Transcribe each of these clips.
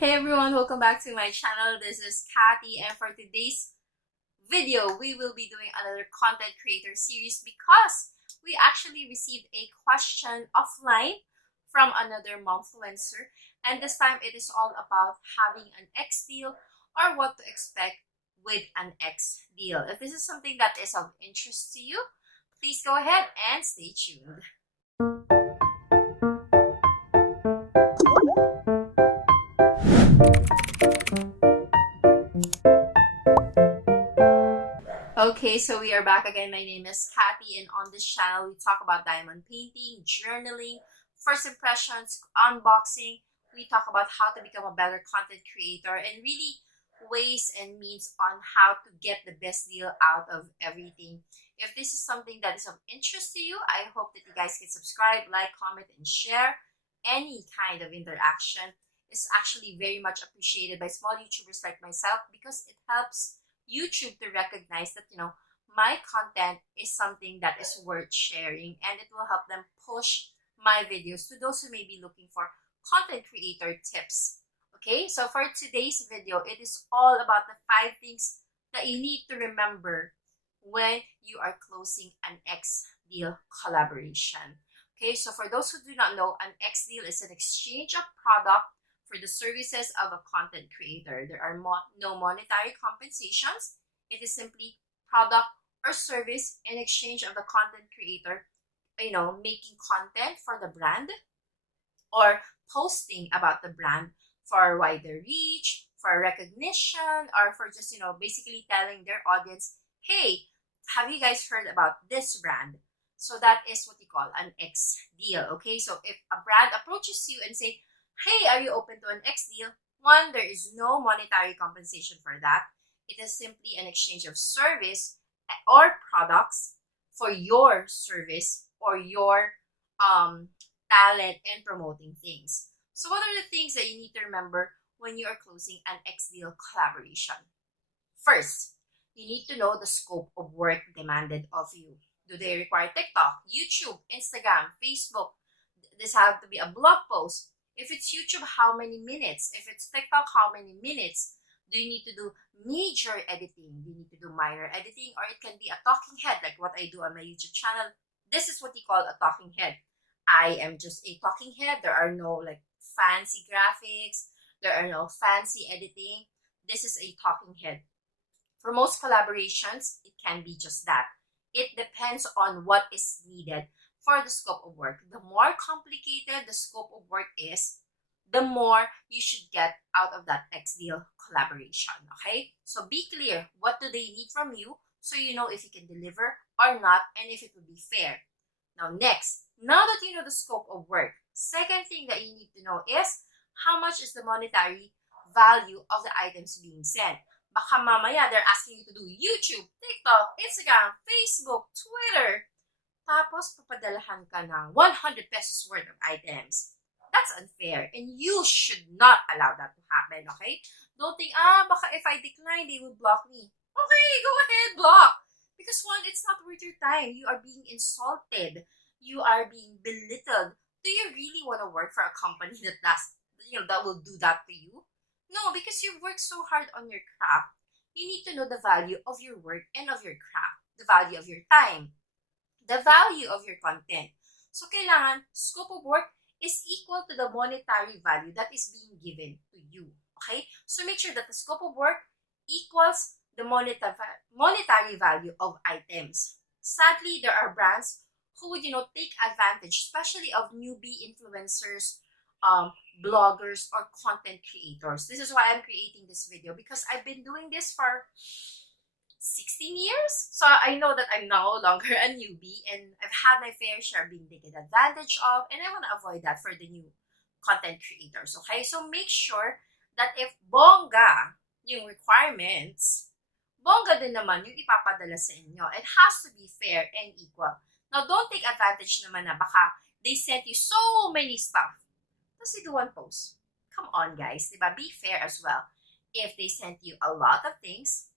Hey everyone, welcome back to my channel. This is Kathy, and for today's video, we will be doing another content creator series because we actually received a question offline from another momfluencer, and this time it is all about having an X deal or what to expect with an X deal. If this is something that is of interest to you, please go ahead and stay tuned. Okay, so we are back again. My name is Kathy, and on this channel, we talk about diamond painting, journaling, first impressions, unboxing. We talk about how to become a better content creator and really ways and means on how to get the best deal out of everything. If this is something that is of interest to you, I hope that you guys can subscribe, like, comment, and share. Any kind of interaction is actually very much appreciated by small YouTubers like myself because it helps YouTube to recognize that, my content is something that is worth sharing, and it will help them push my videos to those who may be looking for content creator tips. Okay, so for today's video, it is all about the 5 things that you need to remember when you are closing an X deal collaboration. Okay, so for those who do not know, an X deal is an exchange of product for the services of a content creator. There are no monetary compensations. It is simply product or service in exchange of the content creator, making content for the brand or posting about the brand for wider reach, for recognition, or for just, basically telling their audience, hey, have you guys heard about this brand? So that is what you call an X deal, okay? So if a brand approaches you and say, hey, are you open to an X deal? One, there is no monetary compensation for that. It is simply an exchange of service or products for your service or your talent and promoting things. So what are the things that you need to remember when you are closing an X deal collaboration? First, you need to know the scope of work demanded of you. Do they require TikTok, YouTube, Instagram, Facebook? This have to be a blog post. If it's YouTube, how many minutes? If it's TikTok, how many minutes? Do you need to do major editing? Do you need to do minor editing? Or it can be a talking head like what I do on my YouTube channel. This is what you call a talking head. I am just a talking head. There are no fancy graphics. There are no fancy editing. This is a talking head. For most collaborations, it can be just that. It depends on what is needed for the scope of work. The more complicated the scope of work is, the more you should get out of that X deal collaboration, okay? So be clear, what do they need from you so you know if you can deliver or not and if it will be fair. Now next, now that you know the scope of work, second thing that you need to know is how much is the monetary value of the items being sent. Baka mamaya they're asking you to do YouTube, TikTok, Instagram, Facebook, Twitter. Tapos, papadalahan ka ng 100 pesos worth of items. That's unfair, and you should not allow that to happen, okay? Don't think, baka if I decline, they will block me. Okay, go ahead, block. Because one, it's not worth your time. You are being insulted. You are being belittled. Do you really want to work for a company that that will do that to you? No, because you've worked so hard on your craft. You need to know the value of your work and of your craft, the value of your time, the value of your content. So, kailangan, scope of work is equal to the monetary value that is being given to you. Okay? So, make sure that the scope of work equals the monetary value of items. Sadly, there are brands who would, take advantage, especially of newbie influencers, bloggers, or content creators. This is why I'm creating this video because I've been doing this for 16 years. So I know that I'm no longer a newbie and I've had my fair share being taken advantage of, and I want to avoid that for the new content creators. Okay, so make sure that if bongga yung requirements, bongga din naman yung ipapadala sa inyo. It has to be fair and equal. Now, don't take advantage naman na baka they sent you so many stuff. Tapos they do one post. Come on, guys. Diba? Be fair as well. If they sent you a lot of things,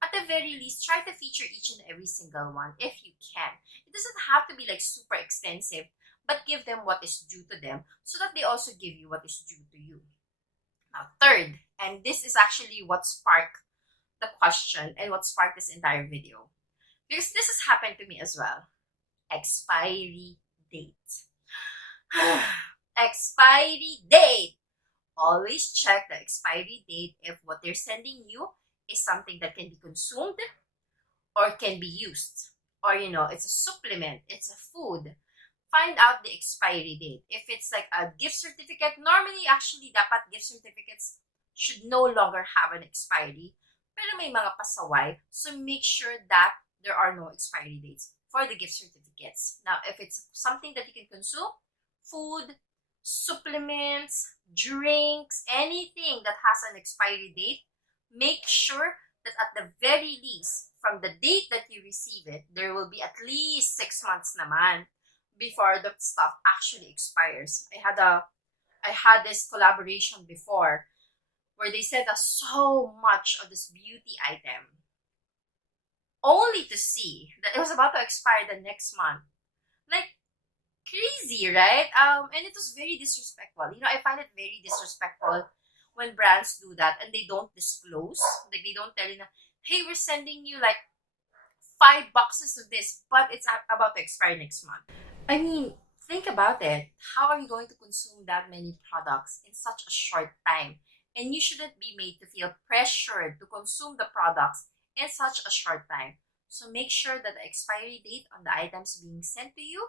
at the very least, try to feature each and every single one if you can. It doesn't have to be super extensive, but give them what is due to them so that they also give you what is due to you. Now, third, and this is actually what sparked the question and what sparked this entire video. Because this has happened to me as well. Expiry date. Expiry date. Always check the expiry date if what they're sending you is something that can be consumed or can be used. Or, it's a supplement, it's a food. Find out the expiry date. If it's like a gift certificate, normally actually dapat gift certificates should no longer have an expiry. Pero may mga pasaway, so make sure that there are no expiry dates for the gift certificates. Now, if it's something that you can consume, food, supplements, drinks, anything that has an expiry date, make sure that at the very least, from the date that you receive it, there will be at least 6 months naman before the stuff actually expires. I had this collaboration before where they sent us so much of this beauty item only to see that it was about to expire the next month. Like, crazy, right? And it was very disrespectful. I find it very disrespectful when brands do that and they don't disclose. Like, they don't tell you, hey, we're sending you like 5 boxes of this, but it's about to expire next month. I mean, think about it. How are you going to consume that many products in such a short time? And you shouldn't be made to feel pressured to consume the products in such a short time. So make sure that the expiry date on the items being sent to you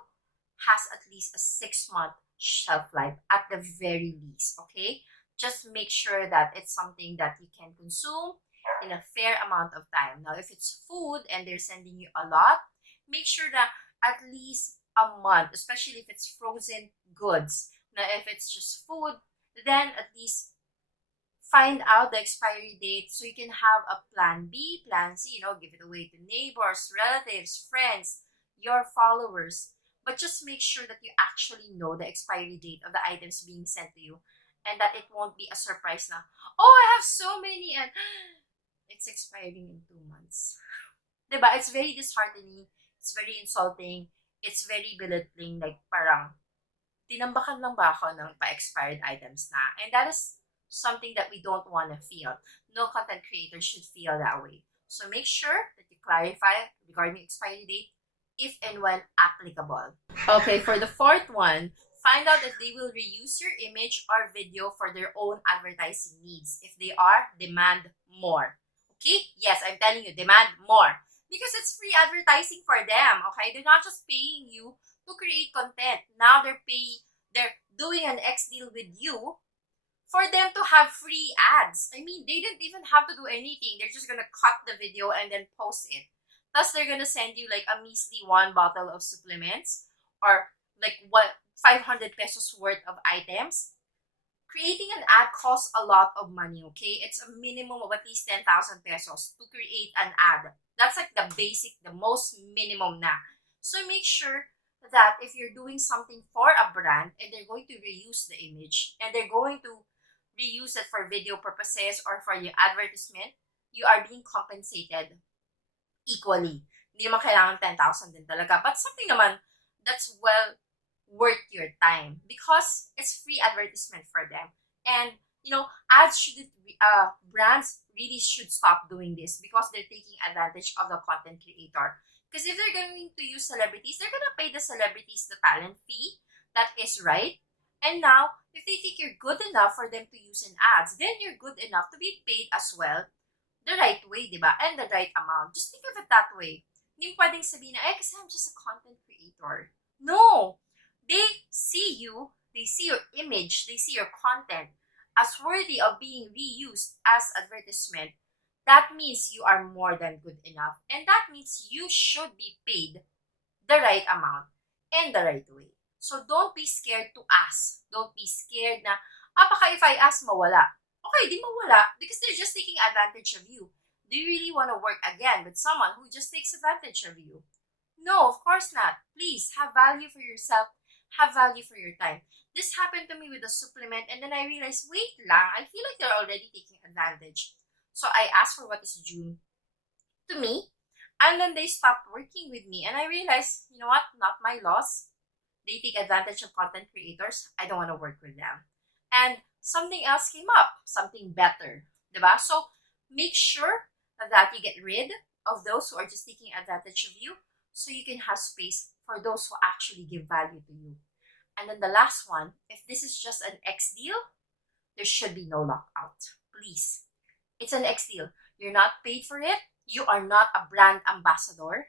has at least a 6-month shelf life at the very least, okay? Just make sure that it's something that you can consume in a fair amount of time. Now, if it's food and they're sending you a lot, make sure that at least a month, especially if it's frozen goods. Now, if it's just food, then at least find out the expiry date so you can have a plan B, plan C, give it away to neighbors, relatives, friends, your followers. But just make sure that you actually know the expiry date of the items being sent to you and that it won't be a surprise na, oh, I have so many and it's expiring in 2 months. Diba? It's very disheartening. It's very insulting. It's very belittling. Like, parang, tinambakan lang ba ako ng pa-expired items na? And that is something that we don't want to feel. No content creator should feel that way. So make sure that you clarify regarding expiry date if and when applicable. Okay, for the fourth one, find out if they will reuse your image or video for their own advertising needs. If they are, demand more. Okay? Yes, I'm telling you, demand more. Because it's free advertising for them, okay? They're not just paying you to create content. Now they're doing an X deal with you for them to have free ads. I mean, they didn't even have to do anything. They're just gonna cut the video and then post it. Plus, they're gonna send you like a measly 1 bottle of supplements or like 500 pesos worth of items. Creating an ad costs a lot of money, okay? It's a minimum of at least 10,000 pesos to create an ad. That's like the basic, the most minimum na. So make sure that if you're doing something for a brand and they're going to reuse the image and they're going to reuse it for video purposes or for your advertisement, you are being compensated equally. Hindi naman kailangan 10,000 din talaga. But something naman that's well worth your time because it's free advertisement for them. And, brands really should stop doing this because they're taking advantage of the content creator. Because if they're going to use celebrities, they're going to pay the celebrities the talent fee. That is right. And now, if they think you're good enough for them to use in ads, then you're good enough to be paid as well the right way, diba? And the right amount. Just think of it that way. Hindi mo pwedeng sabihin na, kasi I'm just a content creator. No! They see you, they see your image, they see your content as worthy of being reused as advertisement. That means you are more than good enough. And that means you should be paid the right amount and the right way. So don't be scared to ask. Don't be scared na, baka if I ask, mawala. Okay, di mawala because they're just taking advantage of you. Do you really want to work again with someone who just takes advantage of you? No, of course not. Please, have value for yourself. Have value for your time. This happened to me with a supplement and then I realized, wait lang, I feel like they're already taking advantage. So I asked for what is due to me and then they stopped working with me and I realized, you know what, not my loss. They take advantage of content creators. I don't want to work with them. And something else came up, something better, diba? So make sure that you get rid of those who are just taking advantage of you, so you can have space for those who actually give value to you. And then the last one, if this is just an X deal, there should be no lockout. Please. It's an X deal. You're not paid for it. You are not a brand ambassador.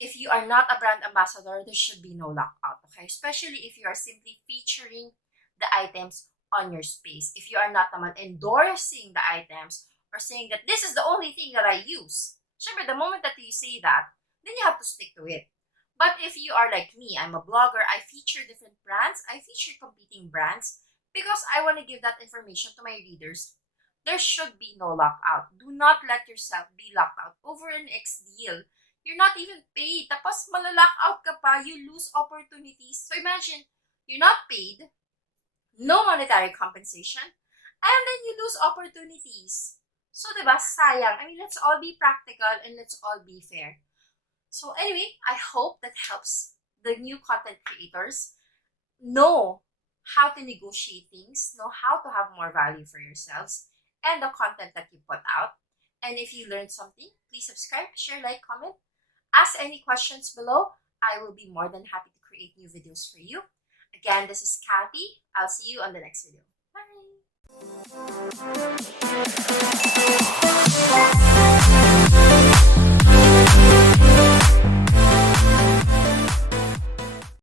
If you are not a brand ambassador, there should be no lockout, okay? Especially if you are simply featuring the items on your space. If you are not naman endorsing the items or saying that this is the only thing that I use. Sure, the moment that you say that, then you have to stick to it. But if you are like me, I'm a blogger, I feature different brands, I feature competing brands because I want to give that information to my readers. There should be no lockout. Do not let yourself be locked out over an X deal. You're not even paid. Tapos malalock out ka pa, you lose opportunities. So imagine, you're not paid, no monetary compensation, and then you lose opportunities. So diba, sayang. I mean, let's all be practical and let's all be fair. So anyway, I hope that helps the new content creators know how to negotiate things, know how to have more value for yourselves and the content that you put out. And if you learned something, please subscribe, share, like, comment. Ask any questions below. I will be more than happy to create new videos for you. Again, this is Kathy. I'll see you on the next video.